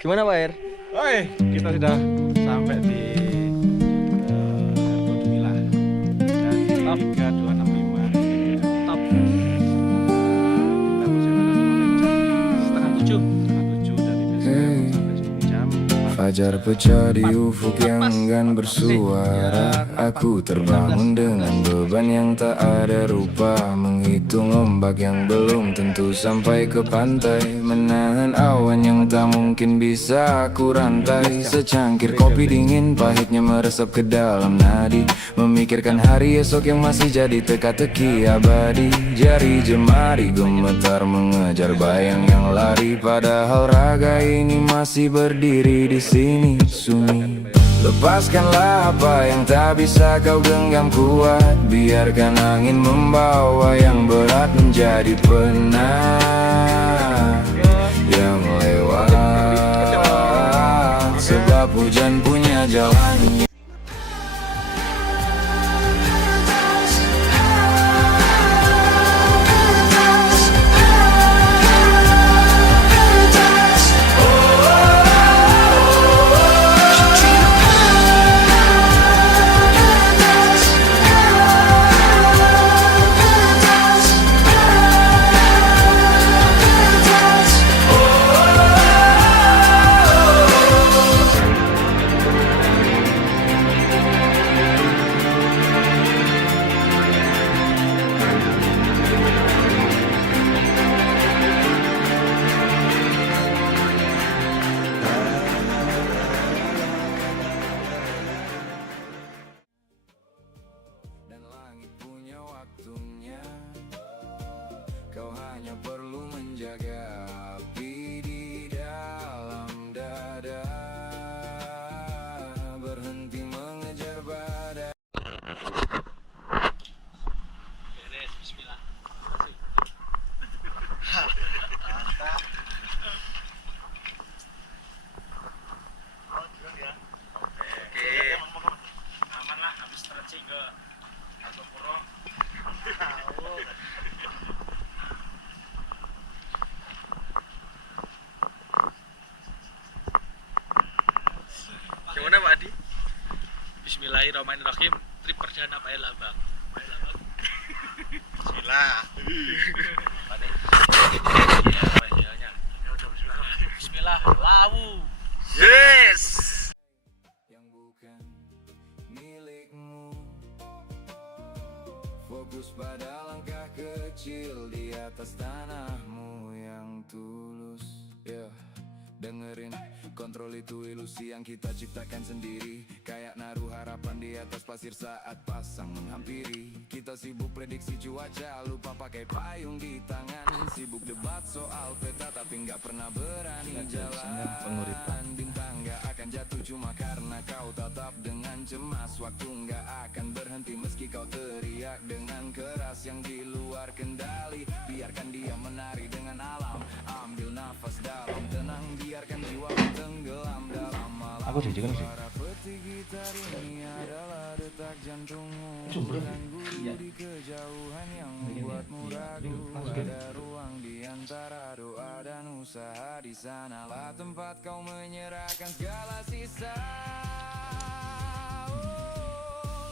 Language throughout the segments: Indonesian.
Gimana Pak Er? Oi, kita sudah sampai di Airport Mila dan 3265 Top. Kita perjalanan mulai jam Setengah 7. setengah 7 dari base camp sampai 10 jam. Fajar pecah di ufuk yang enggan bersuara. Aku terbangun dengan beban yang tak ada rupa, menghitung ombak yang belum tentu sampai ke pantai, menahan awan yang tak mungkin bisa aku rantai. Secangkir kopi dingin pahitnya meresap ke dalam nadi, memikirkan hari esok yang masih jadi teka-teki abadi. Jari jemari gemetar mengejar bayang yang lari, padahal raga ini masih berdiri di sini sunyi. Lepaskanlah apa yang tak bisa kau genggam kuat, biarkan angin membawa yang berat menjadi penat yang lewat. Sebab hujan punya jalan. Dan langit punya waktunya, kau hanya perlu menjaga api di dalam dada, berhenti mengejar badai. Bismillah. Aman lah, habis stretching ke Argopuro. Gimana Pak Adi? Bismillahirrahmanirrahim. Trip perdana Pak Er Lambang. Bismillah. Bismillah. Lawu. Yes. Yang bukan milikmu, fokus pada langkah kecil di atas tanahmu yang tulus. Dengerin, kontrol itu ilusi yang kita ciptakan sendiri, kayak naruh harapan di atas pasir saat pasang menghampiri. Kita sibuk prediksi cuaca, lupa pakai payung di tangan, sibuk debat soal peta tapi nggak pernah berani jalan. Bintang nggak akan jatuh cuma karena kau tatap dengan cemas. Waktu nggak akan berhenti meski kau teriak dengan keras yang di luar kendali. Biarkan dia menari dengan alam, ambil nafas dalam, tenang, biarkan jiwa tenggelam dalam malam. Aku jadi kan sih. Para peti gitar ini adalah detak jantungmu, Sumber. mengganggu di kejauhan yang membuatmu ragu. Ada ruang di antara doa dan usaha, di sanalah tempat kau menyerahkan segala sisa.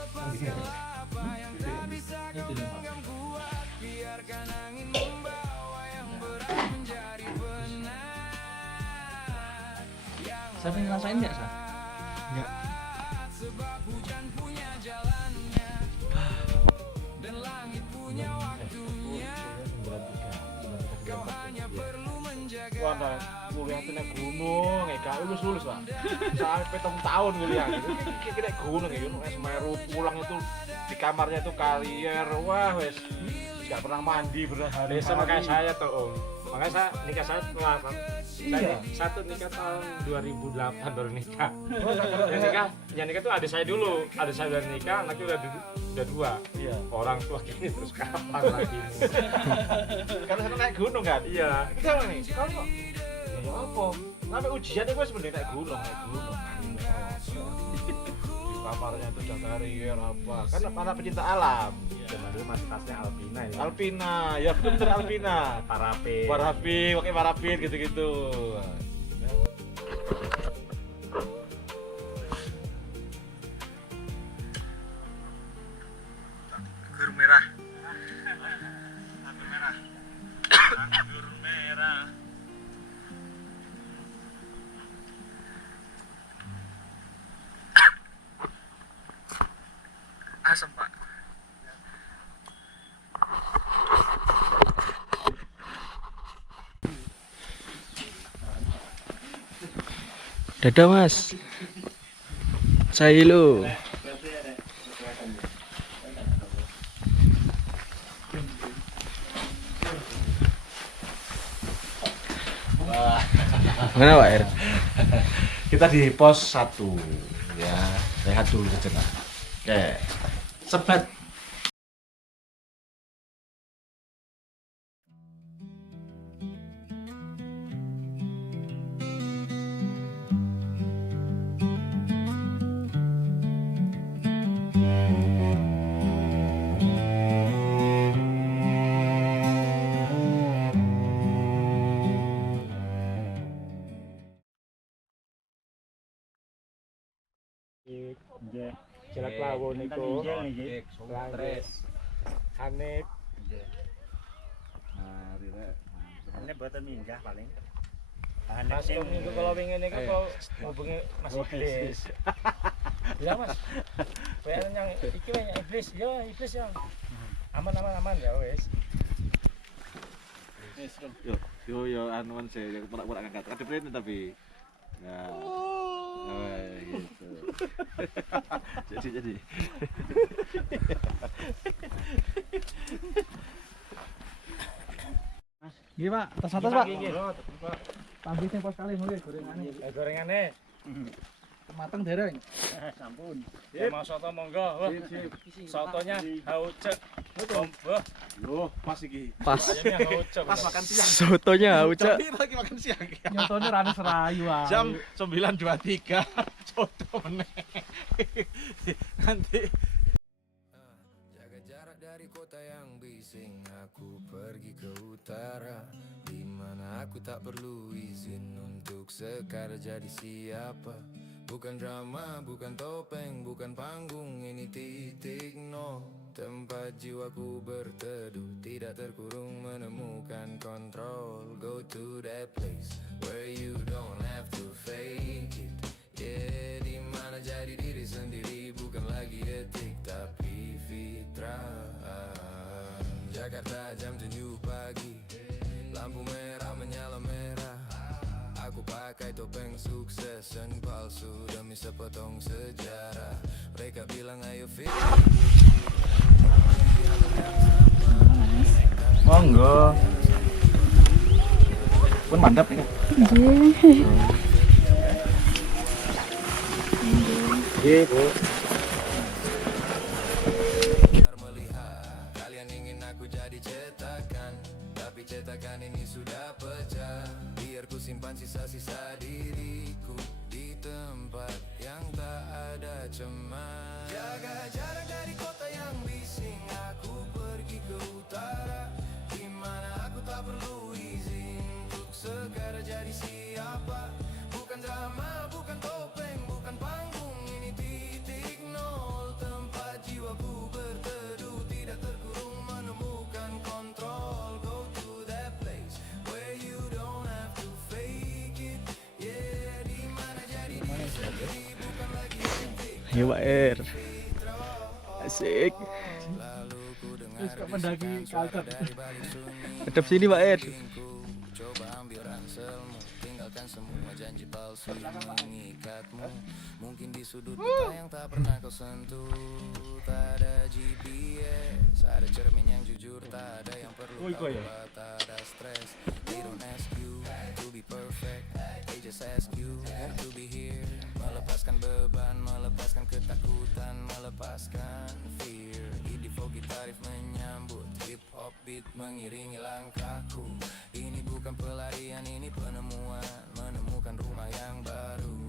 Lepaskanlah apa yang tak bisa kau genggam kuat, biarkan angin membawa yang berat menjadi penat yang Saya pengen ngerasain nggak Sa? Enggak. sebab hujan punya jalannya dan langit punya waktunya. Kau hanya perlu menjaga. Wah, nah, kuliah tuh naik gunung, gak lulus Pak. Sampai tahun kuliah gitu. Kita naik gunung gitu, Semeru pulang itu di kamarnya itu kalier, wah wes gak pernah mandi berhari-hari. Sama kayak saya tuh Om. Makanya saya nikah saya telat kan. Saya tuh nikah tahun 2008 baru nikah. Yang nikah tuh adik saya dulu. Adik saya udah nikah, anaknya udah dua. Iya. Orang tua gini terus kapan lagi? Karena saya naik gunung kan. Iya. Kita nih, kalau kok ya apa? Sampai ujian itu gue sebenarnya naik gunung. Di kamarnya itu udah karier apa? Karena para pecinta alam. Zaman dulu masih tasnya Alpina ya. Alpina, ya betul Alpina. Parapin, pakai parapin gitu-gitu. Asem pak. Dadah mas. Saya lo. Mana Pak Er? Kita di pos 1 ya, rehat dulu sejenak. Oke, sebat. Jelek lawon niku. Lanjut. Hanif. Hanif boten minggah paling. Mas Om niku kalau wingi niku kok hubungi Mas Iblis. Ya Mas. Wae yang iki wae yang Iblis. Ya Iblis ya. Aman ya wis. Yo anuan saya yang pura-pura ngangkat. Ada print tapi. Nah. Gitu. jadi. Nggih Pak, atas Pak. Tambih tempo sekali mulai gorengane. Gorengane. Mateng dereng. Sampun. Ya mau soto monggo. Wah. Sotonya haucek. Wah. Loh, pas iki. Pas. Ayamnya haucek. Pas makan siang. Sotonya ucap. Tapi lagi makan siang. Nyotone rane serayu ah. Jam 9.23. Coto meneh. Nanti Jaga jarak dari kota yang bising, aku pergi ke utara, di mana aku tak perlu izin untuk sekadar jadi siapa. Bukan drama, bukan topeng, bukan panggung, ini titik nol, tempat jiwaku berteduh, tidak terkurung menemukan kontrol. Go to that place where you don't have to fake it. Yeah, di mana jadi diri sendiri, bukan lagi detik tapi fitrah. Jakarta jam 7 pagi, lampu merah menyala merah. Aku pakai topeng sukses dan palsu demi sepotong sejarah. Mereka bilang ayo fit. Monggo. Pun mantap ya. Nggih, Bu. Melihat kalian ingin aku jadi cetakan, tapi cetakan ini sudah pecah. Biar ku simpan sisa-sisa diriku di tempat yang tak ada cemas. Jaga jarak dari kota yang bising, aku pergi ke utara, di mana aku tak perlu izin untuk sekadar jadi siapa. Bukan drama, bukan topeng, bukan panggung, ini titik nol, tempat jiwaku berteduh, tidak terkurung menemukan kontrol. Go to that place where you don't have to fake it. Yeah, di mana jadi diri sendiri, bukan lagi detik. Ayo Pak Er. Asik. Lalu ku dengar mendaki kaltep. Hadap sini Pak Er. coba ambil ranselmu, tinggalkan semua janji palsu yang mengikatmu. Mungkin di sudut kota yang tak pernah kau sentuh, tak ada GPS, ada cermin yang jujur, tak ada yang perlu kau buat, tak ada stres. They don't ask you to be perfect, they just ask you to be here. Melepaskan beban, melepaskan ketakutan, melepaskan fear. Idifo gitarif menyambut, hip hop beat mengiringi langkahku. Ini bukan pelarian, ini penemuan, menemukan rumah yang baru.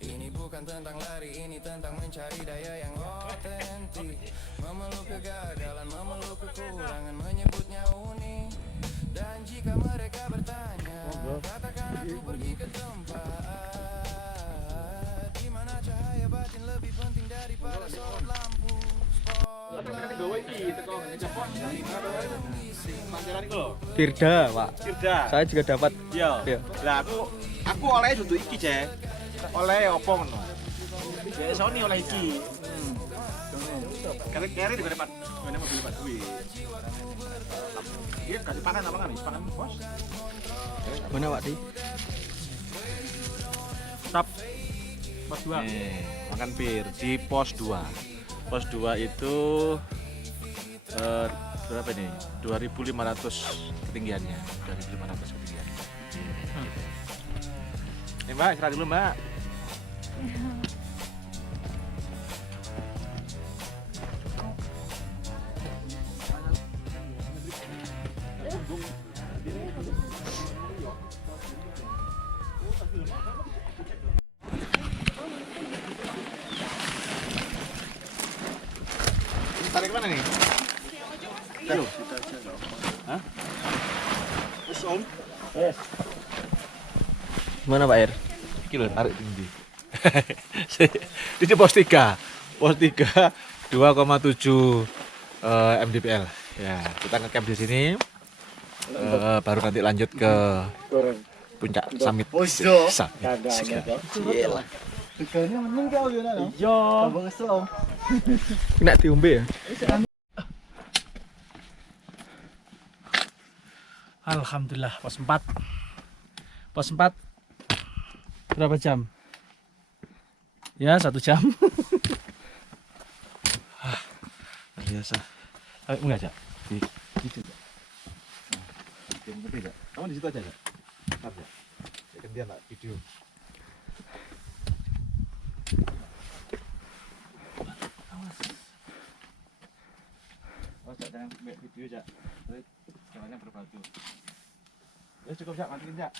Ini bukan tentang lari, ini tentang mencari daya yang otentik. Memeluk kegagalan, memeluk kekurangan, menyebutnya unik. Dan jika mereka bertanya, katakan aku pergi ke tempat di mana cahaya batin lebih penting daripada sorot lampu Firda Pak. Firda. Saya juga dapat. Iya. Iya. Lah aku oleh duduk iki, Cek. oleh opo ngono? Cek Sony oleh iki. Kere di depan mobil Pak Dwi. Iya, kasih pangan apa nggak nih? Pangan bos. Mana Pak Di? Stop. Pos 2. Makan bir di pos 2. Pos 2 itu berapa ini? 2.500 ketinggiannya. 2.500 ketinggiannya. Mbak, istirahat dulu Mbak. Tarik mana nih? Taruh. Hah? Terus Om? Mana Pak Er? Kilo tarik tinggi. Ini pos 3. Pos 3 2,7 mdpl. Ya, kita ngecamp di sini. Baru nanti lanjut ke puncak summit. Summit. Iyalah. Iya. Kena diombe ya? Alhamdulillah pos 4. Pos 4 berapa jam? Ya 1 jam. Biasa. Ayo enggak aja. Kamu di situ aja, ya? Bentar ya. Gantian lah video. Jangan video aja. Jalannya berbatu. Ya cukup ya, matiin ya.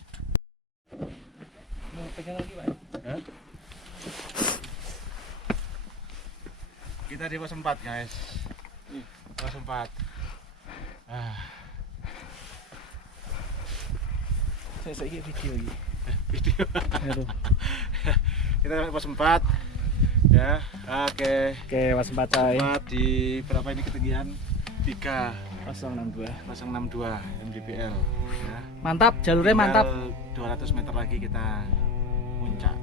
Mau pegang lagi, Pak? Kita di pos 4 guys. Pos 4. Saya video lagi. Video. Aduh. Kita di pos 4. Ya, oke. Oke, pos 4 coy. 4 di berapa ini ketinggian? 062. 062 mdpl. Ya. Mantap, jalurnya mantap. Tinggal 200 meter lagi kita muncak.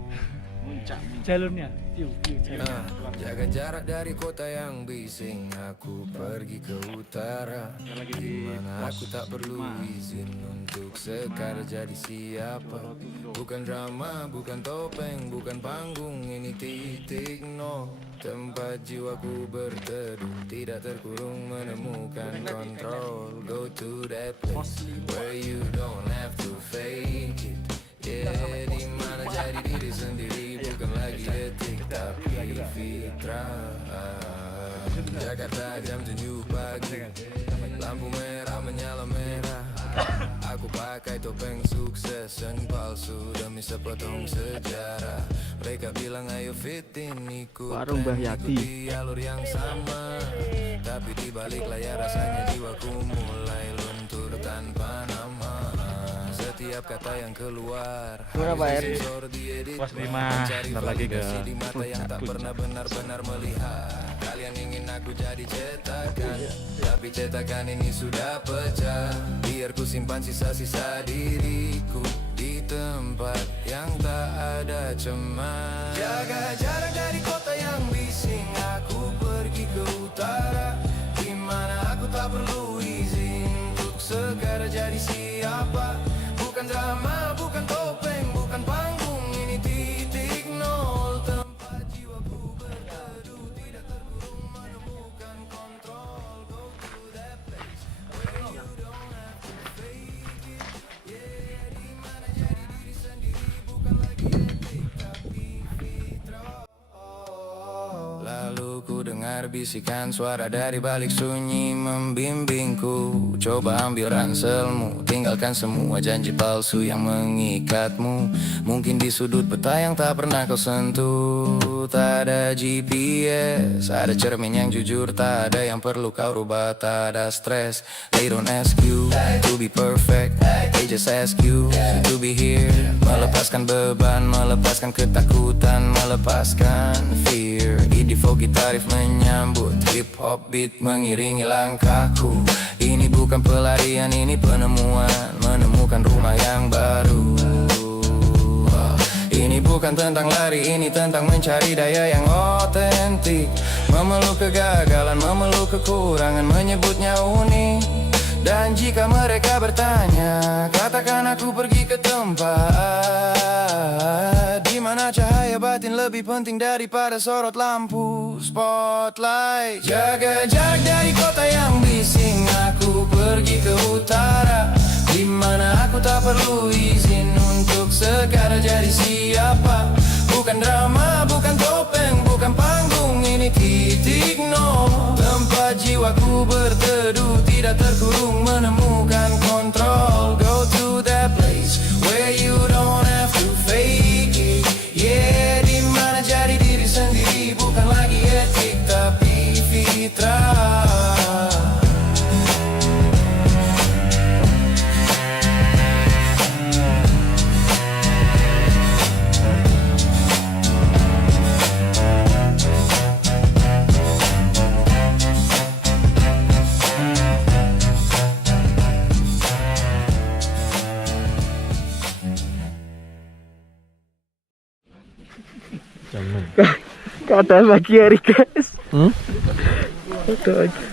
Jalurnya. Jalurnya. Jaga jarak dari kota yang bising. Aku pergi ke utara, di mana aku tak perlu izin untuk sekadar jadi siapa. Bukan drama, bukan topeng, bukan panggung. Ini titik nol, tempat jiwaku berteduh, tidak terkurung, menemukan kontrol. Go to that place where you don't have to fake it. Yeah, di mana jadi diri sendiri, bukan lagi etik tapi fitrah. Jakarta jam 7 pagi, lampu merah menyala merah. Aku pakai topeng sukses yang palsu demi sepotong sejarah. Mereka bilang ayo fitin, ikut Warung Mbah Yati. ikuti alur yang sama. Tapi di balik layar rasanya jiwaku mulai luntur tanpa nama. Setiap kata yang keluar Berapa Er? Pos 5. Bentar lagi ke mata yang tak pernah benar-benar melihat. Kalian ingin aku jadi cetakan, tapi cetakan ini sudah pecah. Biar ku simpan sisa-sisa diriku di tempat yang tak ada cemas. Jaga jarak dari kota yang bising. Aku pergi ke utara, di mana aku tak perlu izin untuk sekadar jadi siapa. Bukan drama, bukan topeng, bukan panggung. Ini titik nol, tempat jiwaku berteduh, tidak terkurung, menemukan kontrol. Go to that place where you don't have to fake it. Yeah, di mana jadi diri sendiri, bukan lagi etik tapi fitrah. Lalu ku dengar bisikan suara dari balik sunyi membimbingku. Coba ambil ranselmu, tinggalkan semua janji palsu yang mengikatmu. Mungkin di sudut peta yang tak pernah kau sentuh tak ada GPS, ada cermin yang jujur, tak ada yang perlu kau rubah, tak ada stres. They don't ask you to be perfect, they just ask you to be here. Melepaskan beban, melepaskan ketakutan, melepaskan fear. Idifo gitarif menyambut hip hop beat mengiringi langkahku. Ini bukan pelarian, ini penemuan, menemukan rumah yang baru. Ini bukan bukan tentang lari, ini tentang mencari daya yang otentik. Memeluk kegagalan, memeluk kekurangan, menyebutnya unik. Dan jika mereka bertanya, katakan aku pergi ke tempat di mana cahaya batin lebih penting daripada sorot lampu spotlight. Jaga jarak dari kota yang bising, aku pergi ke utara, di mana aku tak perlu izin untuk sekadar jadi siapa. Bukan drama, bukan topeng, bukan panggung, ini titik nol. Tempat jiwaku berteduh, tidak terkurung, menemukan kontrol. Go to that place where you don't have to fake it. Yeah, di mana jadi diri sendiri, bukan lagi etik tapi fitrah. Kata lagi hari guys. Kata lagi.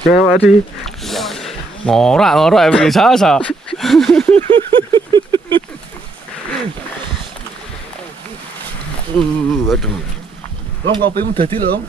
Jangan mati. Ngorak ya bikin sasa. Aduh. Lom kopimu dadi lom.